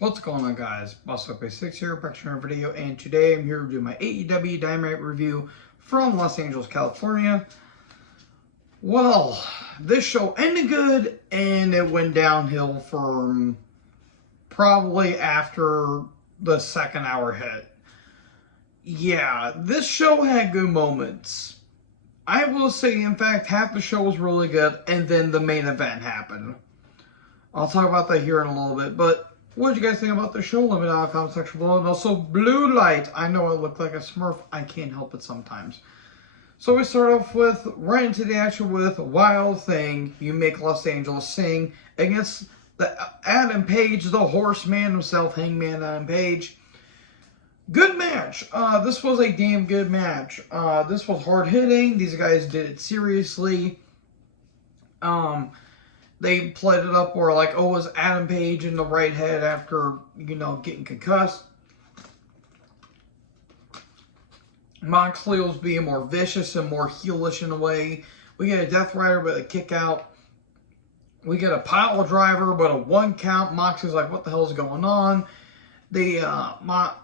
What's going on, guys? BossUp6 here, back to another video, and today I'm here to do my AEW Dynamite review from Los Angeles, California. Well, this show ended good, and it went downhill from probably after the second hour hit. Yeah, this show had good moments. I will say, in fact, half the show was really good, and then the main event happened. I'll talk about that here in a little bit, but what did you guys think about the show? Let me know in the comment section below. And also, Blue Light. I know I look like a Smurf. I can't help it sometimes. So we start off with, right into the action with Wild Thing. You make Los Angeles sing against the Adam Page, the Horseman himself, Hangman Adam Page. Good match. This was a damn good match. This was hard hitting. These guys did it seriously. They played it up where, like, oh, it was Adam Page in the right head after, getting concussed. Moxley was being more vicious and more heelish in a way. We get a Death Rider with a kick out. We get a pile driver, but a 1 count. Moxley's like, what the hell is going on?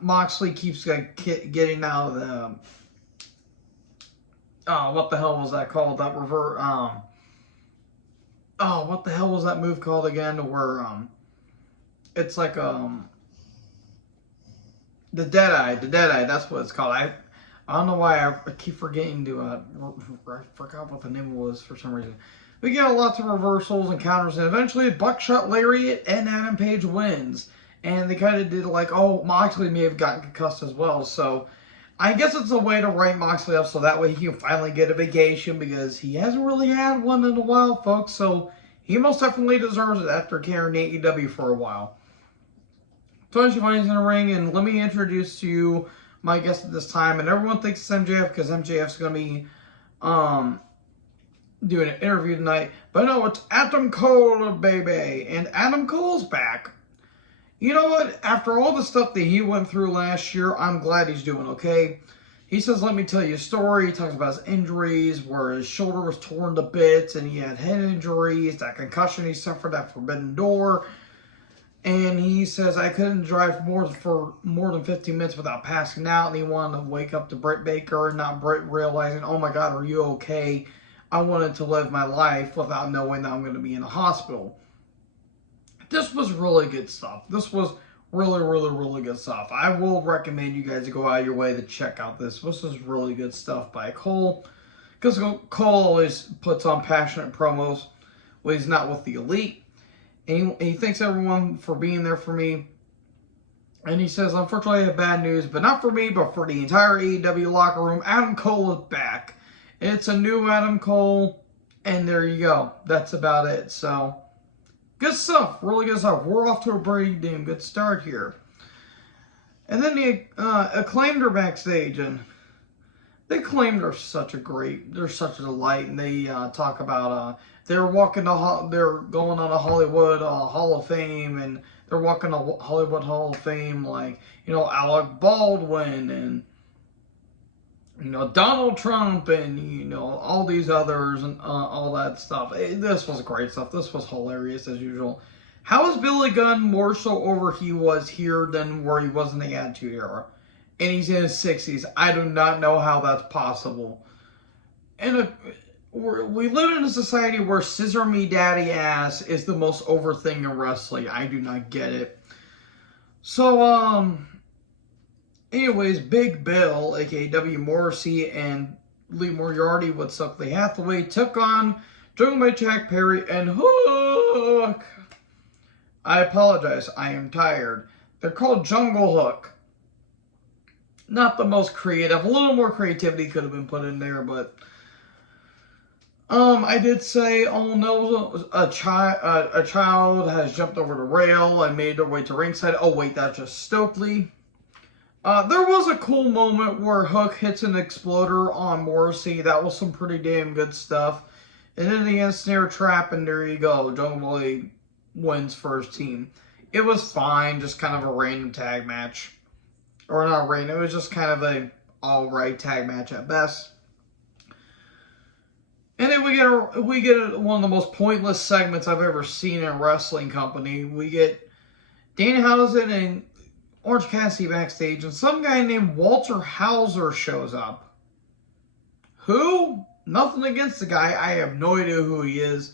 Moxley keeps getting out of the... what the hell was that called? That revert... Oh, what the hell was that move called again? Where, it's like, the Deadeye, that's what it's called. I don't know why I keep forgetting to, I forgot what the name was for some reason. We get lots of reversals and counters, and eventually Buckshot Lariat and Adam Page wins. And they kind of did like, oh, Moxley may have gotten concussed as well, so... I guess it's a way to write Moxley up so that way he can finally get a vacation because he hasn't really had one in a while, folks. So he most definitely deserves it after carrying AEW for a while. Tony Schiavone's in the ring, and let me introduce to you my guest at this time. And everyone thinks it's MJF because MJF's going to be doing an interview tonight. But no, it's Adam Cole, baby. And Adam Cole's back. You know what? After all the stuff that he went through last year, I'm glad he's doing okay. He says, let me tell you a story. He talks about his injuries, where his shoulder was torn to bits, and he had head injuries, that concussion he suffered at Forbidden Door. And he says, I couldn't drive for more than 15 minutes without passing out, and he wanted to wake up to Britt Baker, and not Britt realizing, oh my God, are you okay? I wanted to live my life without knowing that I'm going to be in a hospital. This was really good stuff. This was really, really, really good stuff. I will recommend you guys to go out of your way to check out this. This is really good stuff by Cole. Because Cole always puts on passionate promos when he's not with the Elite. And he thanks everyone for being there for me. And he says, unfortunately, I have bad news, but not for me, but for the entire AEW locker room. Adam Cole is back. And it's a new Adam Cole. And there you go. That's about it. So... good stuff, really good stuff. We're off to a pretty damn good start here. And then the Acclaimed are backstage, and the Acclaimed are they're such a delight, and they talk about, they're going on a Hollywood Hall of Fame, and they're walking a Hollywood Hall of Fame, like, Alec Baldwin, and, Donald Trump, and, all these others, and all that stuff. This was great stuff. This was hilarious, as usual. How is Billy Gunn more so over he was here than where he was in the Attitude Era? And he's in his 60s. I do not know how that's possible. And we live in a society where Scissor Me Daddy Ass is the most over thing in wrestling. I do not get it. So, anyways, Big Bill, a.k.a. W. Morrissey, and Lee Moriarty with Stokely Hathaway took on Dynamite, Jack Perry, and Hook. I apologize. I am tired. They're called Jungle Hook. Not the most creative. A little more creativity could have been put in there, but... I did say, oh no, a child has jumped over the rail and made their way to ringside. Oh wait, that's just Stokely. There was a cool moment where Hook hits an exploder on Morrissey. That was some pretty damn good stuff. And then the snare trap, and there you go. Jungle Boy wins first team. It was fine, just kind of a random tag match. Or not random, it was just kind of a alright tag match at best. And then we get one of the most pointless segments I've ever seen in a wrestling company. We get Danhausen and Orange Cassidy backstage, and some guy named Walter Hauser shows up. Who? Nothing against the guy. I have no idea who he is.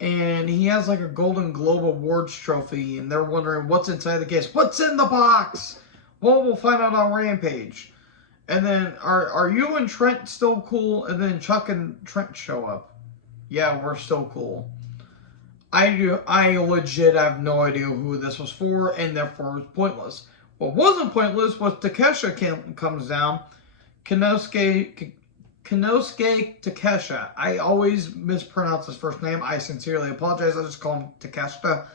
And he has like a Golden Globe Awards trophy, and they're wondering what's inside the case. What's in the box? Well, we'll find out on Rampage. And then, are you and Trent still cool? And then Chuck and Trent show up. Yeah, we're still cool. I legit have no idea who this was for, and therefore it's pointless. What wasn't pointless was Takesha comes down. Konosuke Takesha. I always mispronounce his first name. I sincerely apologize. I just call him Takeshita.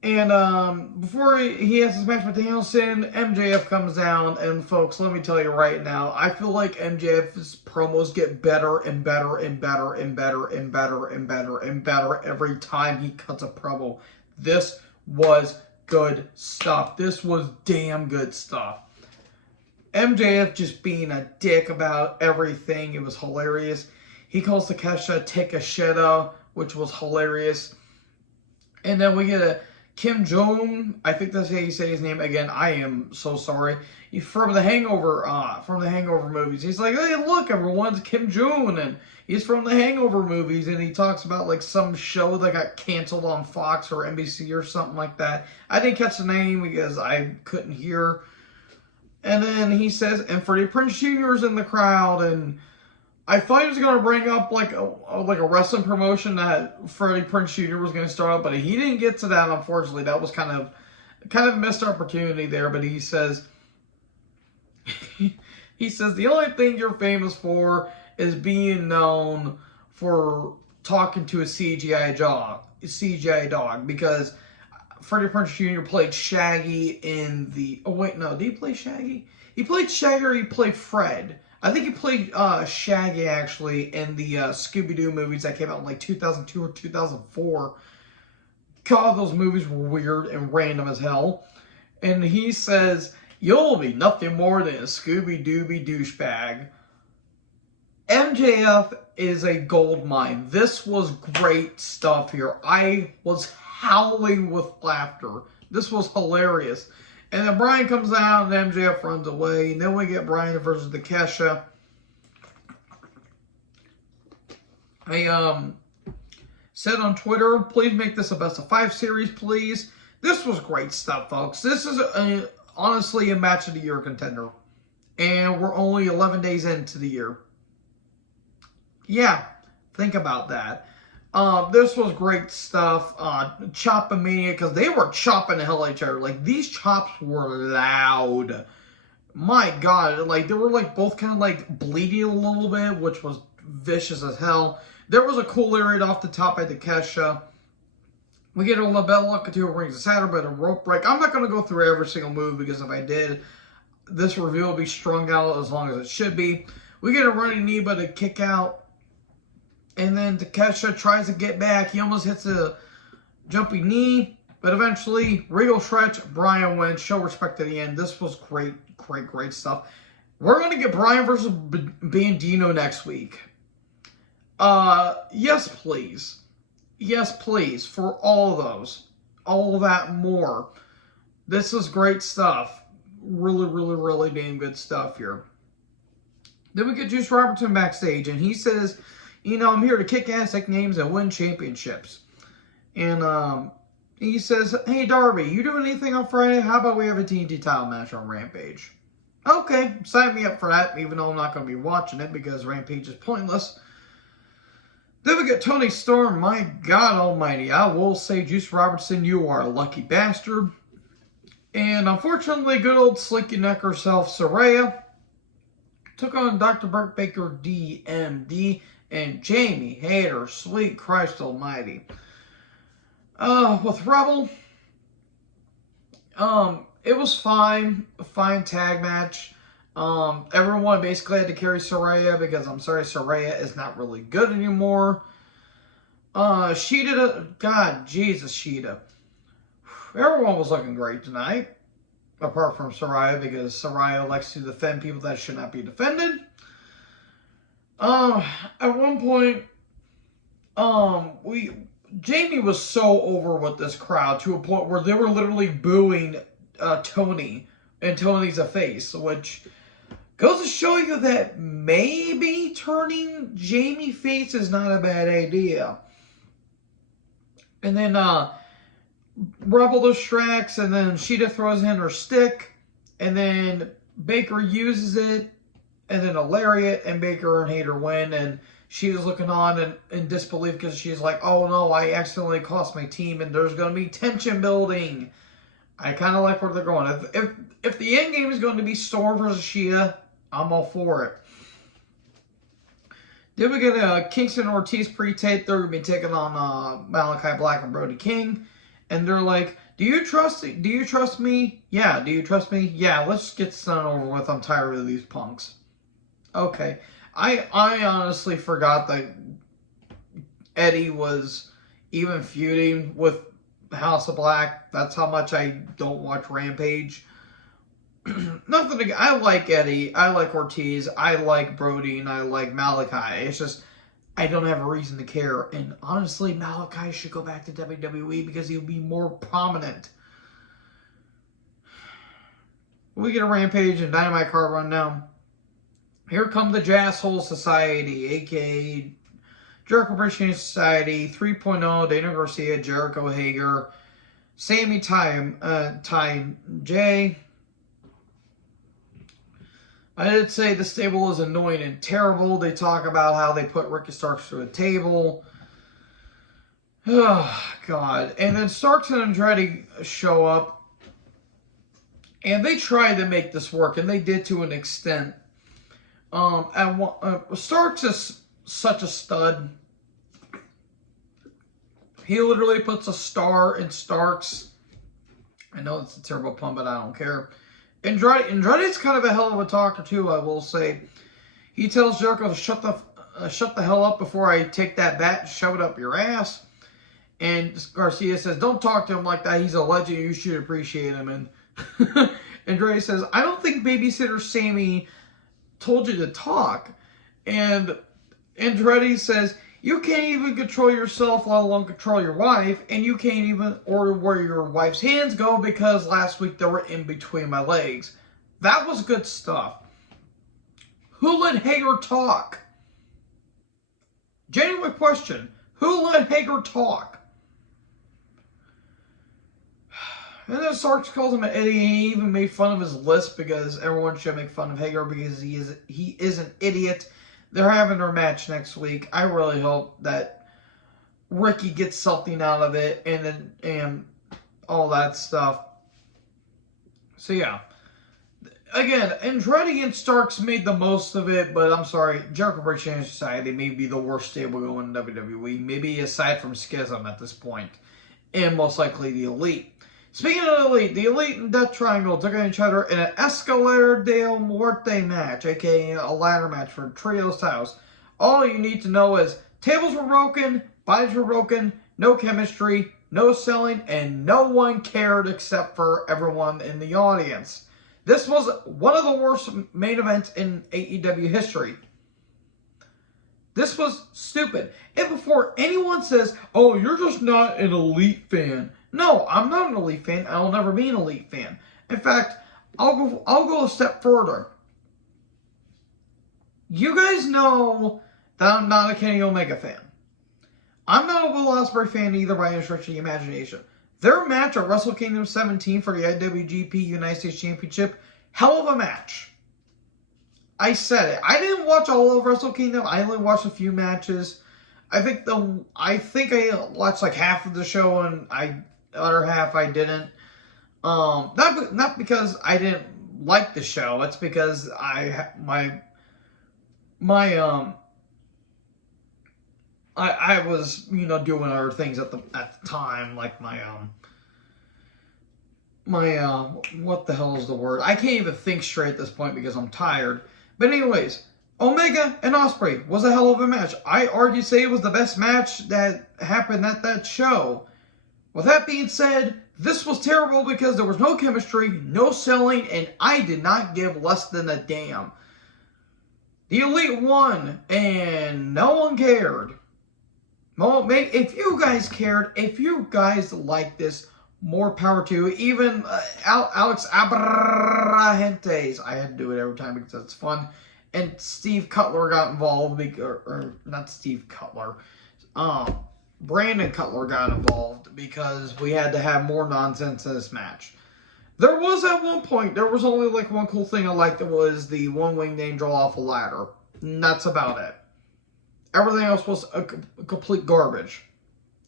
And before he has his match with Danielson, MJF comes down. And folks, let me tell you right now, I feel like MJF's promos get better and better and better and better and better and better and better every time he cuts a promo. This was good stuff. This was damn good stuff. MJF just being a dick about everything. It was hilarious. He calls Takesha Takeshita, which was hilarious. And then we get a Kim Jong, I think that's how you say his name. Again, I am so sorry. From the Hangover movies. He's like, hey, look, everyone's Kim Jong, and he's from the Hangover movies, and he talks about like some show that got canceled on Fox or NBC or something like that. I didn't catch the name because I couldn't hear. And then he says, and Freddie Prinze Jr. is in the crowd, and I thought he was going to bring up like a wrestling promotion that Freddie Prinze Jr. was going to start up, but he didn't get to that, unfortunately. That was kind of a missed opportunity there, but he says, the only thing you're famous for is being known for talking to a CGI dog, because Freddie Prinze Jr. played Shaggy in the... Oh, wait, no. Did he play Shaggy? He played Shaggy or he played Fred? I think he played Shaggy, actually, in the Scooby-Doo movies that came out in, like, 2002 or 2004. God, those movies were weird and random as hell. And he says, you'll be nothing more than a Scooby-Dooby douchebag. MJF is a gold mine. This was great stuff here. I was howling with laughter. This was hilarious. And then Bryan comes out and MJF runs away. And then we get Bryan versus Takesha. I said on Twitter, please make this a best of 5 series, please. This was great stuff, folks. This is honestly a match of the year contender. And we're only 11 days into the year. Yeah, think about that. This was great stuff. Chop-a-mania, because they were chopping the hell out of each other. Like, these chops were loud. My God. Like, they were, like, both kind of, like, bleeding a little bit, which was vicious as hell. There was a cool lariat off the top by Takesha. We get a labella, Couture rings a saddle, but a rope break. I'm not going to go through every single move, because if I did, this review will be strung out as long as it should be. We get a running knee, but a kick out. And then Takesha tries to get back. He almost hits a jumping knee. But eventually, Regal stretch, Bryan wins. Show respect at the end. This was great, great, great stuff. We're going to get Bryan versus Bandino next week. Yes, please. Yes, please. For all of those. All of that more. This is great stuff. Really, really, really damn good stuff here. Then we get Juice Robinson backstage. And he says, you know, I'm here to kick ass, take names, and win championships. And he says, hey, Darby, you doing anything on Friday? How about we have a TNT title match on Rampage? Okay, sign me up for that, even though I'm not going to be watching it because Rampage is pointless. Then we get Tony Storm. My God almighty, I will say, Juice Robinson, you are a lucky bastard. And unfortunately, good old Slinky Neck herself, Saraya, took on Dr. Burt Baker, DMD, and Jamie Hayter, sweet Christ almighty. With Rebel, it was fine. A fine tag match. Everyone basically had to carry Saraya because I'm sorry, Saraya is not really good anymore. Sheeta, God, Jesus, Sheeta. Everyone was looking great tonight. Apart from Saraya, because Saraya likes to defend people that should not be defended. At one point, Jamie was so over with this crowd to a point where they were literally booing Tony, and Tony's a face, which goes to show you that maybe turning Jamie face is not a bad idea. And then Rebel distracts, and then Sheeta throws in her stick, and then Baker uses it, and then a lariat, and Baker and Hayter win, and Sheeta's looking on in disbelief because she's like, oh no, I accidentally cost my team, and there's going to be tension building. I kind of like where they're going. If the end game is going to be Storm versus Sheeta, I'm all for it. Then we get a Kingston Ortiz pre-tape. They're going to be taking on Malachi Black and Brody King. And they're like, do you trust me? Yeah. Do you trust me? Yeah, let's get this done over with. I'm tired of these punks. Okay. I honestly forgot that Eddie was even feuding with House of Black. That's how much I don't watch Rampage. Nothing again. I like Eddie. I like Ortiz. I like Brody. And I like Malachi. It's just, I don't have a reason to care. And honestly, Malachi should go back to WWE because he'll be more prominent. We get a Rampage and Dynamite card run now. Here come the Jasshole Society, a.k.a. Jericho Appreciation Society, 3.0, Dana Garcia, Jericho Hager, Sammy Ty J. I did say the stable is annoying and terrible. They talk about how they put Ricky Starks through a table. Oh, God. And then Starks and Andretti show up. And they tried to make this work, and they did to an extent. Starks is such a stud. He literally puts a star in Starks. I know it's a terrible pun, but I don't care. Andretti's kind of a hell of a talker too, I will say. He tells Jericho to shut the hell up before I take that bat and shove it up your ass. And Garcia says, don't talk to him like that. He's a legend. You should appreciate him. And Andretti says, I don't think babysitter Sammy told you to talk. And Andretti says, you can't even control yourself, let alone control your wife, and you can't even order where your wife's hands go because last week they were in between my legs. That was good stuff. Who let Hager talk? Genuine question. Who let Hager talk? And then Starks calls him an idiot. He even made fun of his list because everyone should make fun of Hager because he is an idiot. They're having their match next week. I really hope that Ricky gets something out of it and all that stuff. So yeah. Again, Andretti and Starks made the most of it, but I'm sorry, Jericho Appreciation Society may be the worst stable going in WWE, maybe aside from Schism at this point, and most likely the Elite. Speaking of the Elite and Death Triangle took on each other in an Escalera del Muerte match, aka a ladder match for Trios titles. All you need to know is tables were broken, bodies were broken, no chemistry, no selling, and no one cared except for everyone in the audience. This was one of the worst main events in AEW history. This was stupid. And before anyone says, oh, you're just not an Elite fan. No, I'm not an Elite fan. I'll never be an Elite fan. In fact, I'll go a step further. You guys know that I'm not a Kenny Omega fan. I'm not a Will Ospreay fan either by any stretch of the imagination. Their match at Wrestle Kingdom 17 for the IWGP United States Championship, hell of a match. I said it. I didn't watch all of Wrestle Kingdom. I only watched a few matches. I think I watched like half of the show and the other half I didn't. Not because I didn't like the show. It's because I was doing other things at the time, like what the hell is the word? I can't even think straight at this point because I'm tired. But anyways, Omega and Ospreay was a hell of a match. I argue say it was the best match that happened at that show. With that being said, this was terrible because there was no chemistry, no selling, and I did not give less than a damn. The Elite won, and no one cared. Well, if you guys cared, if you guys like this, more power to you. Even Alex Abrahantes, I had to do it every time because it's fun. And Steve Cutler got involved, or not Steve Cutler, Brandon Cutler got involved because we had to have more nonsense in this match. There was at one point, there was only like one cool thing I liked, that was the one-wing name draw off a ladder. And that's about it. Everything else was a complete garbage.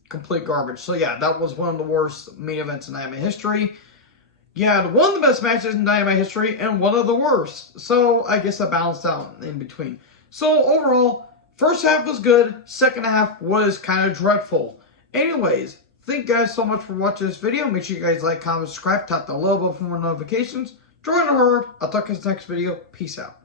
Complete garbage. So yeah, that was one of the worst main events in Dynamite history. Yeah, one of the best matches in Dynamite history, and one of the worst. So I guess I balanced out in between. So overall, first half was good. Second half was kind of dreadful. Anyways, thank you guys so much for watching this video. Make sure you guys like, comment, subscribe, tap the little bell for more notifications. Join the herd. I'll talk to you in the next video. Peace out.